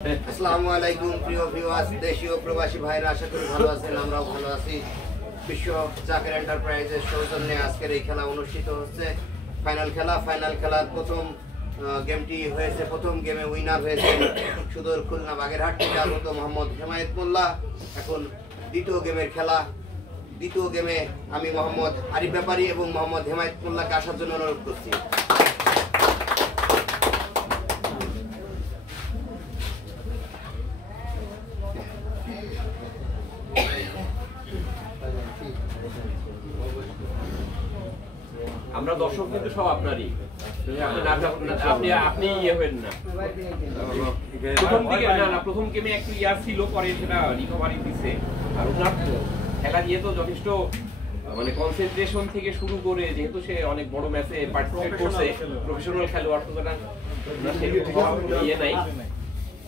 আসসালামু আলাইকুম প্রিয় ভিউয়ার্স, দেশীয় প্রবাসী ভাইরা, আশা করি ভালো আছেন। আমরাও ভালো আছি। বিশ্ব জাকের এন্টারপ্রাইজের সৌজন্যে আজকের এই খেলা অনুষ্ঠিত হচ্ছে। ফাইনাল খেলার প্রথম গেমটি হয়েছে। প্রথম গেমে উইনার হয়েছে সুদূর খুলনা বাগেরহাট থেকে আগত মোহাম্মদ হেমায়েত মোল্লা। এখন দ্বিতীয় গেমের খেলা। দ্বিতীয় গেমে আমি মোহাম্মদ আরিফ ব্যাপারী এবং মোহাম্মদ হেমায়েত মোল্লাকে আসার জন্য অনুরোধ করছি। আমরা দর্শক কিন্তু সব আপনারই, আপনি ইয়ে হবেন না। প্রথম গেমে একটু ইয়ার ছিল, পরে সেটা রিকভারি দিচ্ছে। আর ওনার খেলা দিয়ে তো যথেষ্ট মানে কনসেন্ট্রেশন থেকে শুরু করে, যেহেতু সে অনেক বড় ম্যাচে পার্টিসিপেট করছে, প্রফেশনাল খেলোয়াড়, সুতরাং ইয়ে নাই।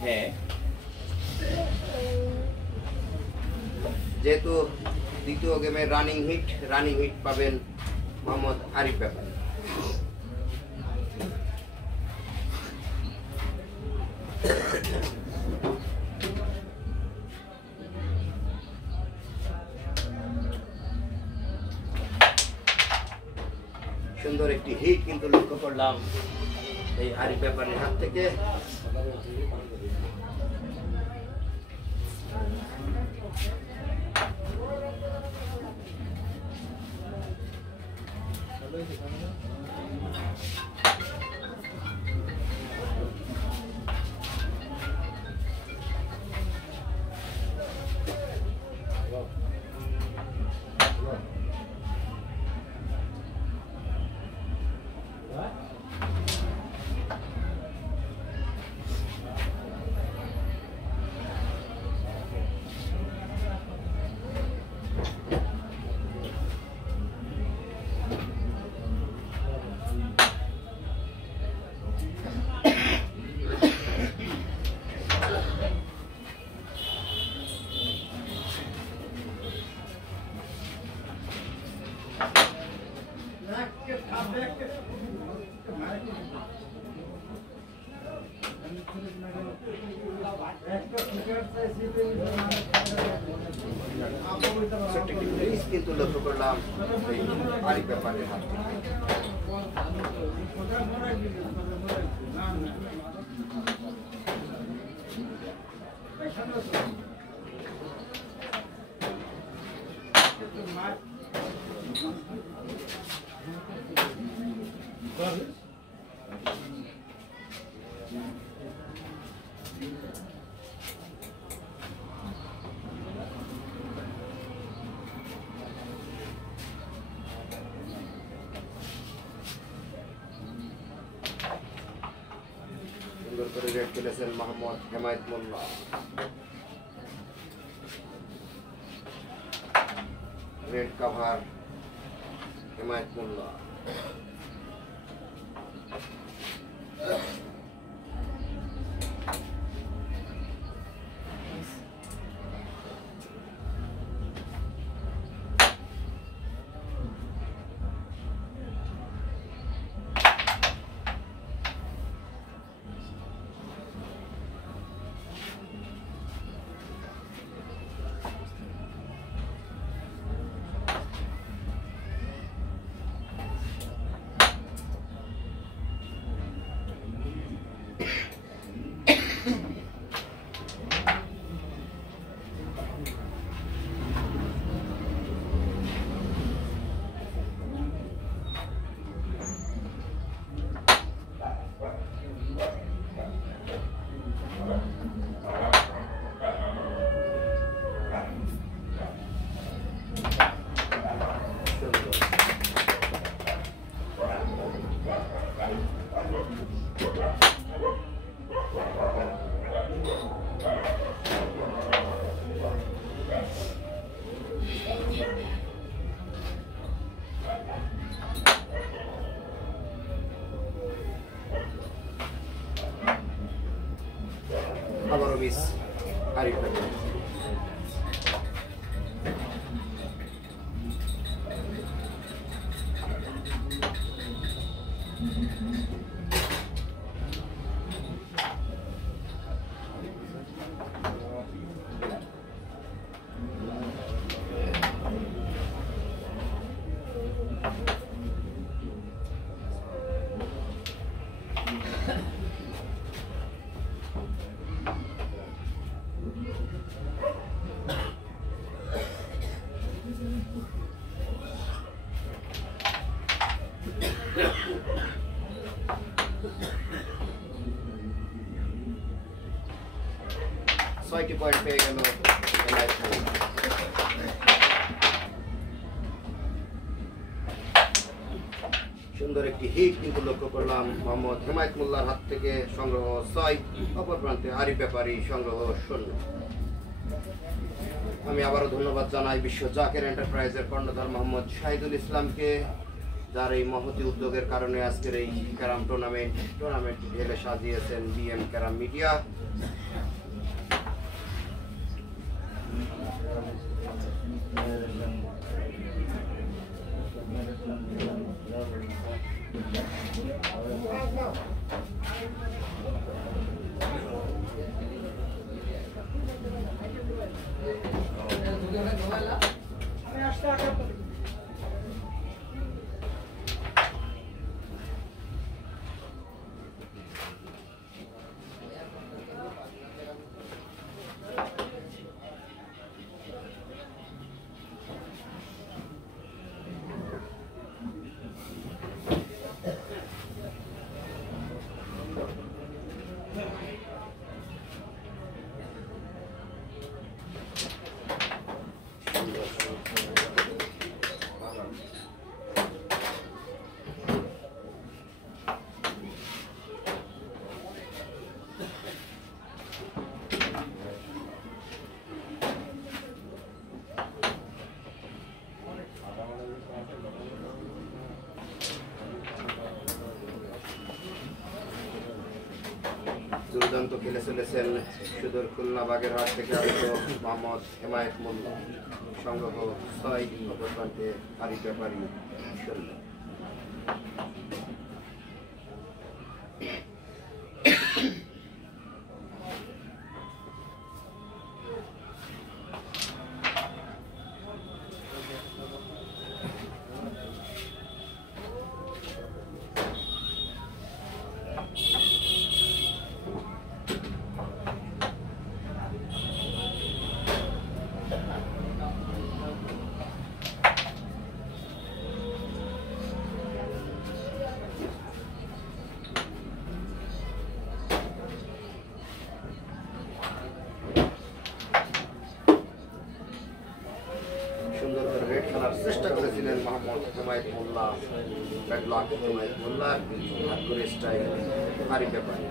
হ্যাঁ, যেহেতু দ্বিতীয় গেমে রানিং হিট পাবেন মোহাম্মদ আরিফ ব্যাপারী। সুন্দর একটি হিট কিন্তু লক্ষ্য করলাম এই আরিফ ব্যাপারীর হাত থেকে। কিন্তু লক্ষ্য করলাম আরিফ ব্যাপারীর হাত থেকে। সুন্দর করে রেড খেলেছেন মোহাম্মদ হেমায়েত মোল্লা। রেড কাভার হেমায়েত মোল্লা। আবারও মিস আরিফ ব্যাপারী। 6টি পয়েন্ট পেয়ে গেল হেমায়েত মোল্লা। সুন্দর একটি হিট কিন্তু লক্ষ্য করলাম মোহাম্মদ হেমায়েত মোল্লার হাত থেকে, সংগ্রহ 6, অপর প্রান্তে আরিফ ব্যাপারী সংগ্রহ 0। আমি আবারও ধন্যবাদ জানাই বিশ্ব জাকের এন্টারপ্রাইজের কর্ণধার মোহাম্মদ শাহিদুল ইসলামকে, যার এই মহতি উদ্যোগের কারণে আজকের এই ক্যারাম টুর্নামেন্ট ঢেলে সাজিয়েছেন বিএম ক্যারাম মিডিয়া। দুর্দান্ত খেলে চলেছেন সুদূর খুলনা বাগেরহাট থেকে আগত মোহাম্মদ হেমায়েত মোল্লা, সংগ্রহ 6, অপর প্রান্তে আরিফ ব্যাপারী 0। সুন্দর করে রেড খেলার চেষ্টা করেছিলেন মোহাম্মদ হেমায়েত মোল্লা, ব্যাডলক হেমায়েত মোল্লা, হাত করে স্ট্রাইক আরিফ ব্যাপারী।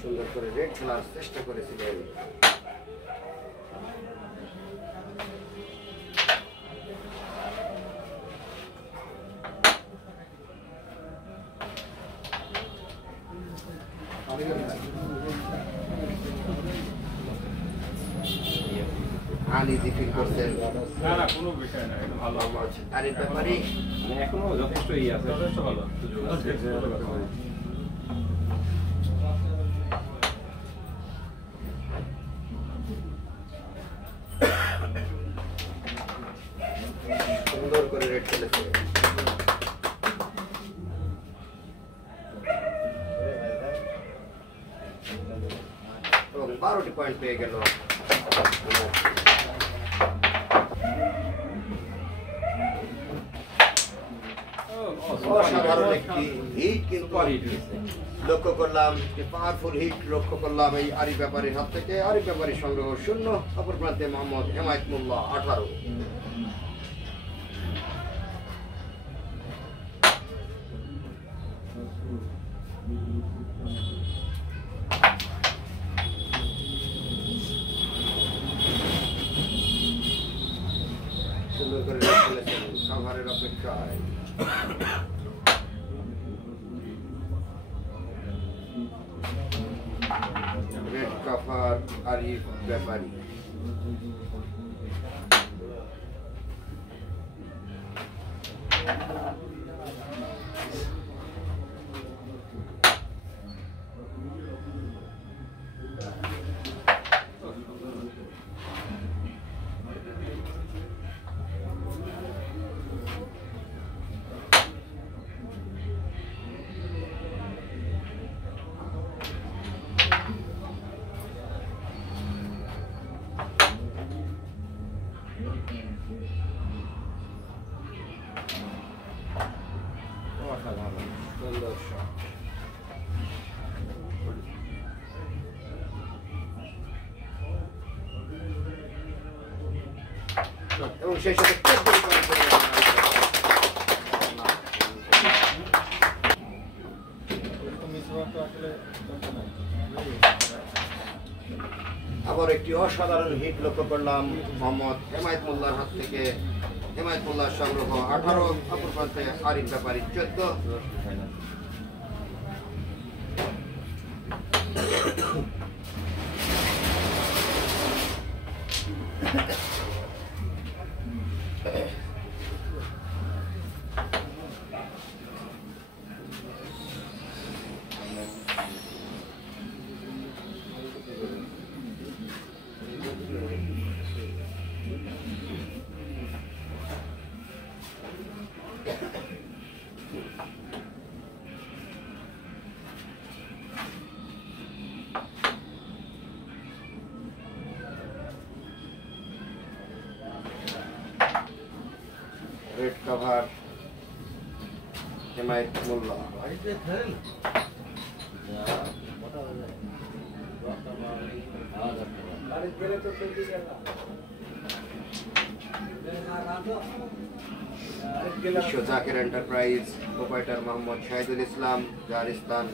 সুন্দর করে রেড খেলার চেষ্টা করেছিলেন। আনইজি ফিল করছেন? না কোনো বিষয় না, এটা ভালো। আরিফ ব্যাপারী এখনো যথেষ্ট আছে, যথেষ্ট ভালো সুযোগ আছে। সুন্দর করে রেড খেলেছে। এবং 12টি পয়েন্ট পেয়ে গেল। অসাধারণ একটি হিট কিন্তু লক্ষ্য করলাম, পাওয়ারফুল হিট লক্ষ্য করলাম এই আরিফ ব্যাপারীর হাত থেকে। আরিফ ব্যাপারী সংগ্রহ 0, অপর প্রান্তে মোহাম্মদ হেমায়েত মোল্লা 18। সুন্দর করে খেলেছেন, কাভারের অপেক্ষায়। রেড কাভার আরিফ ব্যাপারী। এবং সেই সাথে ক্যাডবেরি পয়েন্ট করে আবার একটি অসাধারণ হিট লক্ষ্য করলাম মোহাম্মদ হেমায়েত মোল্লার হাত থেকে। হেমায়েত মোল্লার সংগ্রহ 18, অপর প্রান্তে আরিফ ব্যাপারী 14। রেড কভার হেমায়েত মোল্লা। বিশ্ব জাকের এন্টারপ্রাইজ, প্রোপাইটার মোহাম্মদ শাহিদুল ইসলাম, যার স্থান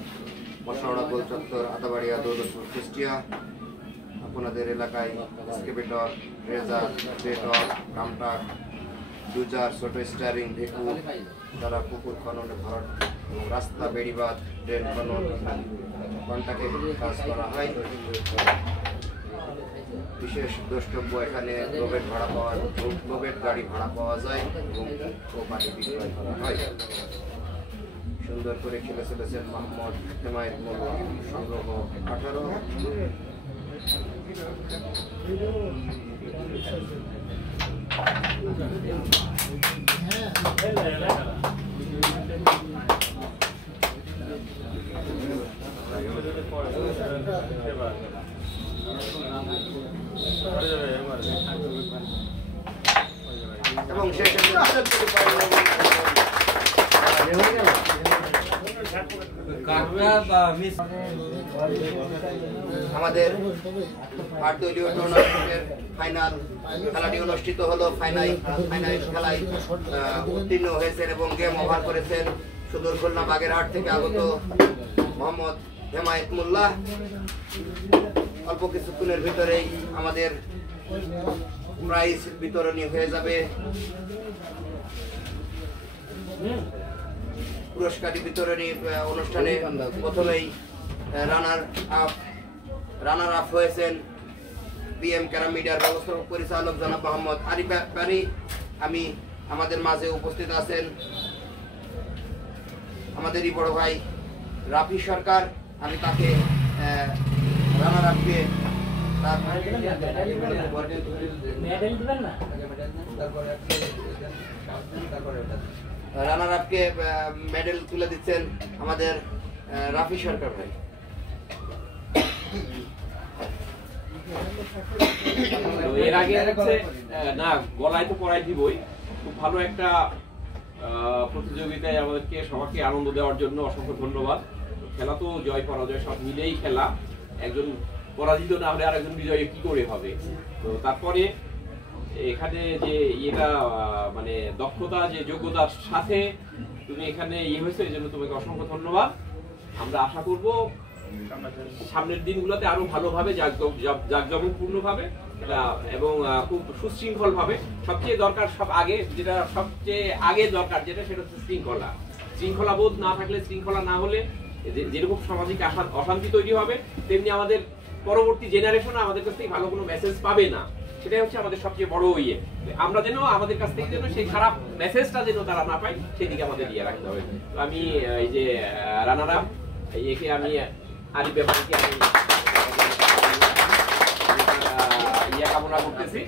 মশাওড়া গোল চত্বর, আদাবাড়িয়া, দৌলতপুর, কুষ্টিয়া। আপনাদের এলাকায় এক্সকেভেটর, রেজার, বেটর, কামটাক, ডুজার, ছোট স্টারিং, ঢেকু দ্বারা পুকুর খননে ভরাট এবং রাস্তা, বেড়িবাঁধ, ড্রেন খনন, কন্টাকে কাজ করা হয়। বিশেষ দ্রষ্টব্য, এখানে লোবেট গাড়ি ভাড়া পাওয়া যায় এবং পানি বিক্রয় করা হয়। সুন্দর করে খেলে চলেছেন মোহাম্মদ হেমায়েত মোল্লা, সংগ্রহ 18। এবং শেষ আমাদের 8 দলীয় টুর্নামেন্টের ফাইনাল খেলাটি অনুষ্ঠিত হলো। ফাইনাল খেলায় উত্তীর্ণ হয়েছেন এবং গেম ওভার করেছেন সুদূর খুলনা বাগেরহাট থেকে আগত মোহাম্মদ হেমায়েত মোল্লা। অল্প কিছুক্ষণের ভিতরেই আমাদের প্রাইজ বিতরণী হয়ে যাবে। পুরস্কারী বিতরণী অনুষ্ঠানে প্রথমেই রানার আপ হয়েছেন বিএম ক্যারাম মিডিয়ার ব্যবস্থাপক পরিচালক জনাব মোহাম্মদ আরিফ ব্যাপারী। আমাদের মাঝে উপস্থিত আছেন আমাদেরই বড় ভাই রাফি সরকার। আমি তাকে রানার আপকে মেডেল তুলে দিচ্ছেন আমাদের রাফি সরকার ভাই। এর আগে না গলায় তো পড়াই দিবই, খুব ভালো একটা প্রতিযোগিতায় আমাদেরকে সবাইকে আনন্দ দেওয়ার জন্য অসংখ্য ধন্যবাদ। খেলা তো জয় পরাজয় সব মিলেই খেলা, একজন পরাজিত না হলে আরেকজন বিজয়ী কি করে হবে। তো তারপরে এখানে যে এটা মানে দক্ষতা, যে যোগ্যতার সাথে তুমি এখানে হয়েছে, এই জন্য তোমাকে অসংখ্য ধন্যবাদ। আমরা আশা করব সামনের দিনগুলোতে আরো ভালোভাবে জাঁকজমকপূর্ণ ভাবে এবং খুব সুশৃঙ্খল ভাবে। সবচেয়ে দরকার সবচেয়ে আগে দরকার যেটা, সেটা হচ্ছে শৃঙ্খলা বোধ না থাকলে, শৃঙ্খলা না হলে যেরকম সামাজিক অশান্তি তৈরি হবে, তেমনি আমাদের পরবর্তী জেনারেশন আমাদের কাছ থেকে ভালো কোনো মেসেজ পাবে না। সেটাই হচ্ছে আমাদের সবচেয়ে বড় আমরা যেন আমাদের কাছ থেকে যেন সেই খারাপ মেসেজটা যেন তারা না পায়, সেদিকে আমাদের রাখতে হবে। তো আমি এই যে রানার আপ, একে আমি আরিফ ব্যাপারীকে আমি কামনা করতেছি।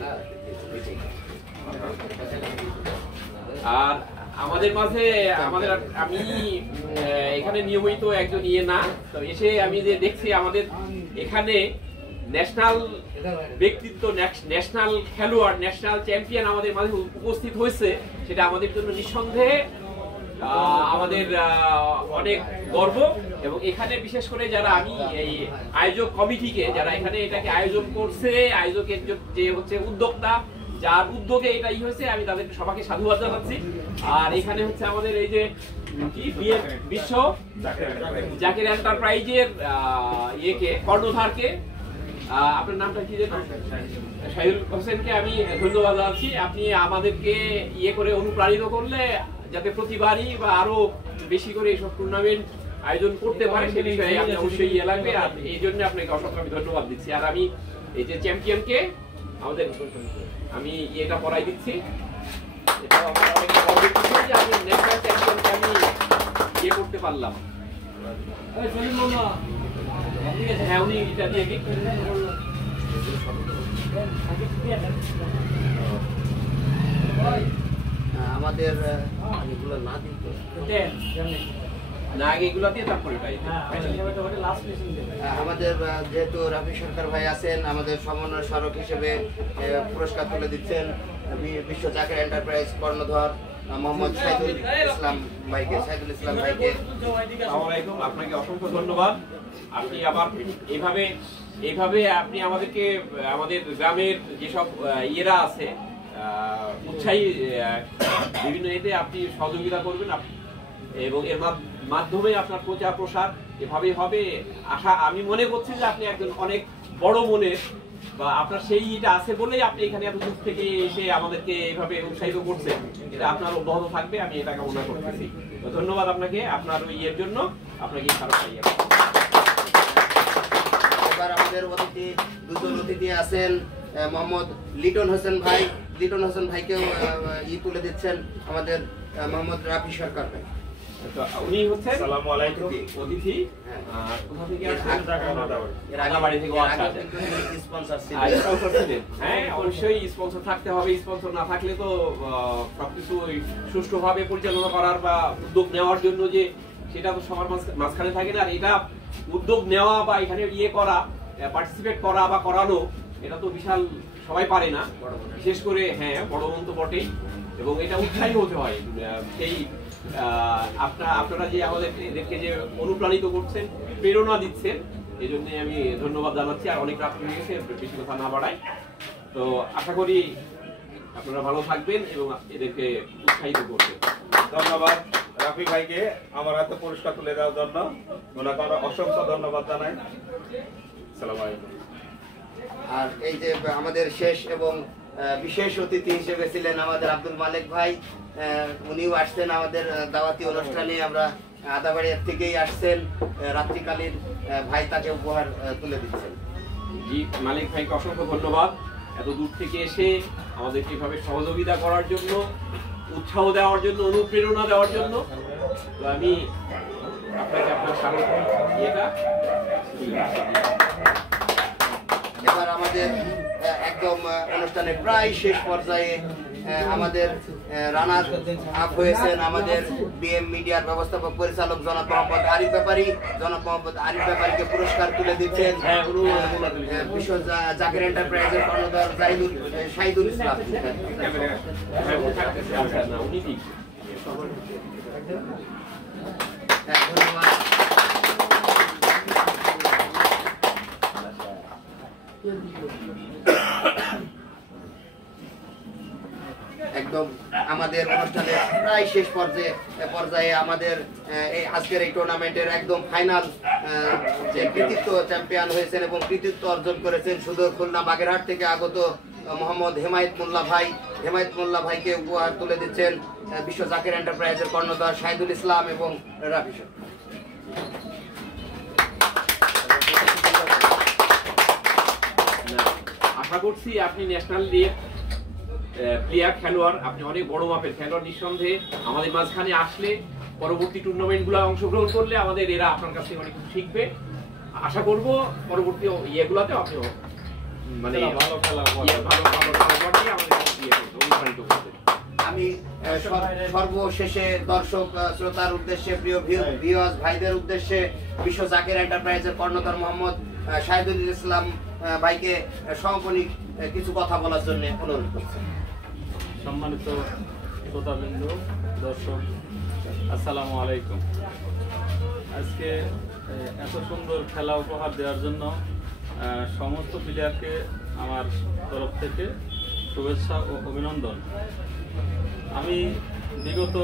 আর আমাদের মাঝে আমি এখানে নিয়মিত একজন না, তো এসে আমি যে দেখছি আমাদের এখানে ন্যাশনাল ব্যক্তিত্ব, ন্যাশনাল খেলোয়াড়, ন্যাশনাল চ্যাম্পিয়ন আমাদের মাঝে উপস্থিত হয়েছে, সেটা আমাদের জন্য নিঃসন্দেহে আমাদের অনেক গর্ব। এবং এখানে বিশেষ করে যারা আমি এই আয়োজক কমিটিকে, যারা এখানে এটাকে আয়োজন করছে, আয়োজকের যে হচ্ছে উদ্যোক্তা, যার উদ্যোগে এটাই হয়েছে, আমি তাদেরকে সবাইকে সাধুবাদ জানাচ্ছি। আর এখানে হচ্ছে আমাদের এই যে কি বিশ্ব জাকির এন্টারপ্রাইজের ইয়েকে কর্ণধারকে, আপনার নামটা কি যেন, শাহিউল হোসেনকে আমি ধন্যবাদ জানাচ্ছি। আপনি আমাদেরকে ইয়ে করে অনুপ্রাণিত করলে যাতে প্রতিবারই বা আরো বেশি করে এইসব টুর্নামেন্ট আয়োজন করতে পারে সে বিষয়ে আপনি অবশ্যই ইয়ে লাগবে, আর এই জন্য আপনাকে অসংখ্য আমি ধন্যবাদ দিচ্ছি। আর আমি এই যে চ্যাম্পিয়নকে আমাদের আমি এটা পড়াই দিচ্ছি, এটাও আমার অনেক গর্বের বিষয় যে আমি ন্যাশনাল চ্যাম্পিয়নকে আমি ইয়ে করতে পারলাম। হ্যাঁ, উনি এটা দিয়ে আমাদের এগুলো না দিত না, আগে এগুলো দিয়ে তারপরে আমাদের যেহেতু রাফি সরকার ভাই আছেন, আমাদের সমন্বয় স্মারক হিসেবে পুরস্কার তুলে দিচ্ছেন বিশ্ব জাকির এন্টারপ্রাইজ কর্ণধার মোহাম্মদ সাইদুল ইসলাম ভাইকে। আপনাকে অসংখ্য ধন্যবাদ। আপনি আবার এইভাবে আপনি আমাদেরকে আমাদের গ্রামের যেসব ইয়েরা আছে উৎসাহী বিভিন্ন এতে আপনি সহযোগিতা করবেন, এবং এর মাধ্যমে আপনার প্রচার প্রসার এভাবেই হবে আশা আমি মনে করছি যে আপনি একজন অনেক বড় মনের, বা আপনার সেই ইটা আছে বলেই আপনি এখানে এত দূর থেকে এসে আমাদেরকে এইভাবে উৎসাহিত করছেন। এটা আপনার অব্যাহত থাকবে, আমি এটা কামনা করতেছি। তো ধন্যবাদ আপনাকে, আপনার ওই ইয়ের জন্য আপনাকে এবার আমাদের দুজন অতিথি আছেন মোহাম্মদ লিটন হোসেন ভাই। লিটন হোসেন ভাইকেও তুলে দিচ্ছেন আমাদের মোহাম্মদ রাফি সরকার ভাই। উনি হচ্ছেন অতিথি, কোথা থেকে আসছেন? রাঙামাটি থেকে। হ্যাঁ, অবশ্যই স্পন্সর থাকতে হবে, স্পন্সর না থাকলে তো সবকিছু সুষ্ঠুভাবে পরিচালনা করার বা উদ্যোগ নেওয়ার জন্য যে সেটা তো সবার মাঝখানে থাকে না। আর এটা উদ্যোগ নেওয়া বা এখানে ইয়ে করা, পার্টিসিপেট করা বা করানো, এটা তো বিশাল সবাই পারে না, বিশেষ করে হ্যাঁ বড় মন তো বটেই, এবং এটা উৎসাহী হতে হয়। সেই আপনারা যে আমাদের এদেরকে যে অনুপ্রাণিত করছেন, প্রেরণা দিচ্ছেন, এই জন্য আমি ধন্যবাদ জানাচ্ছি। আর অনেক রাত হয়ে গেছে, বেশি কথা না বাড়াই। তো আশা করি আপনারা ভালো থাকবেন এবং এদেরকে উৎসাহিত করবেন। ধন্যবাদ রাফি ভাইকে আমার হাতে পুরস্কার তুলে দেওয়ার জন্য, ওনাকে আমরা অসংখ্য ধন্যবাদ জানাই। আসসালামু আলাইকুম। আর এই যে আমাদের শেষ এবং বিশেষ অতিথি হিসেবে ছিলেন আমাদের আব্দুল মালিক ভাই, উনিও আসছেন আমাদের দাওয়াতি অনুষ্ঠানে। আমরা আদাবাড়িয়ার থেকেই আসছেন, রাত্রিকালীন ভাই তাকে উপহার তুলে দিচ্ছেন। জি, মালিক ভাইকে অসংখ্য ধন্যবাদ, এত দূর থেকে এসে আমাদেরকে এভাবে সহযোগিতা করার জন্য, উৎসাহ দেওয়ার জন্য, অনুপ্রেরণা দেওয়ার জন্য। তো আমি আপনাকে আপনার স্বাগত। এবার আমাদের একদম অনুষ্ঠানের প্রায় শেষ পর্যায়ে আমাদের রানার আপ হয়েছেন আমাদের বিএম মিডিয়ার ব্যবস্থাপক পরিচালক জনাব মোহাম্মদ আরিফ ব্যাপারী। জনাব মোহাম্মদ আরিফ ব্যাপারীকে পুরস্কার তুলে দিচ্ছেন বিশ্ব জাকির এন্টারপ্রাইজের কর্ণধার শাহিদুল ইসলাম। ধন্যবাদ। একদম আমাদের অনুষ্ঠানের প্রায় শেষ পর্যায়ে আমাদের এই আজকের এই টুর্নামেন্টের একদম ফাইনাল যে কৃতিত্ব চ্যাম্পিয়ন হয়েছেন এবং কৃতিত্ব অর্জন করেছেন সুদূর খুলনা বাগেরহাট থেকে আগত মোহাম্মদ হেমায়েত মোল্লা ভাই। হেমায়েত মোল্লা ভাইকে উপহার তুলে দিচ্ছেন বিশ্ব জাকির এন্টারপ্রাইজের কর্ণধার শাহিদুল ইসলাম এবং রাফি সরকার। আশা করছি আপনি ন্যাশনাল লিগ প্লেয়ার খেলোয়াড়, আপনি অনেক বড় মাপের খেলোয়াড়। নিঃসন্দেহে আমাদের মাঝখানে আসলে, পরবর্তী টুর্নামেন্টগুলো অংশগ্রহণ করলে আমাদের এরা আপনার কাছে অনেক কিছু শিখবে। আশা করব পরবর্তী ইয়েগুলোতে আপনি মানে ভালো অনুপ্রাণিত করবেন। আমি সর্বশেষে দর্শক শ্রোতার উদ্দেশ্যে, প্রিয় ভিউয়ার্স ভাইদের উদ্দেশ্যে বিশ্ব জাকির এন্টারপ্রাইজের কর্ণধার মোহাম্মদ শাহিদুল ইসলাম ভাইকে সমাপনী কিছু কথা বলার জন্য অনুরোধ করছি। সম্মানিত শ্রোতাবৃন্দ, দর্শক, আসসালামু আলাইকুম। আজকে এত সুন্দর খেলা উপহার দেওয়ার জন্য সমস্ত প্লেয়ারকে আমার তরফ থেকে শুভেচ্ছা ও অভিনন্দন। আমি বিগত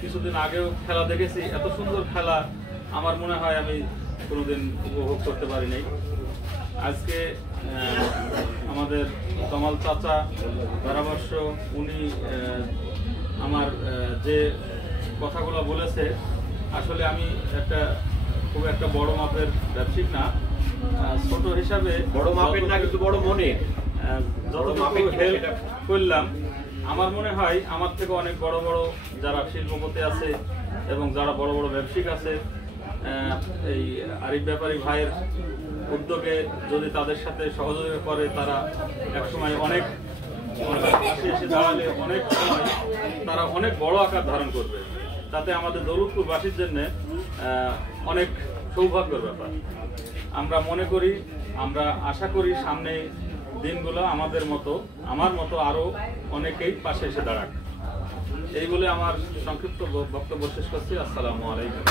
কিছুদিন আগেও খেলা দেখেছি, এত সুন্দর খেলা আমার মনে হয় আমি কোনোদিন উপভোগ করতে পারি নাই। আজকে আমাদের তমাল চাচা ধারাবর্ষ উনি আমার যে কথাগুলো বলেছে, আসলে আমি খুব একটা বড় মাপের ব্যবসায়িক না, ছোট হিসাবে বড় মাপের না কিন্তু বড় মনে যতটুকু হেল্প করলাম, আমার মনে হয় আমার থেকে অনেক বড় বড় যারা শিল্পপতি আছে এবং যারা বড় বড় ব্যবসায়িক আছে, এই আরিফ ব্যাপারী ভাইয়ের উদ্যোগে যদি তাদের সাথে সহযোগিতা করে, তারা একসময় অনেক এসে দাঁড়ালে অনেক সময় তারা অনেক বড় আকার ধারণ করবে। তাতে আমাদের দৌলতপুরবাসীর জন্য অনেক সৌভাগ্যের ব্যাপার। আমরা মনে করি, আমরা আশা করি সামনে দিনগুলো আমার মতো আরো অনেকেই পাশে এসে দাঁড়াক। এই বলে আমার সংক্ষিপ্ত বক্তব্য শেষ করছি। আসসালামু আলাইকুম।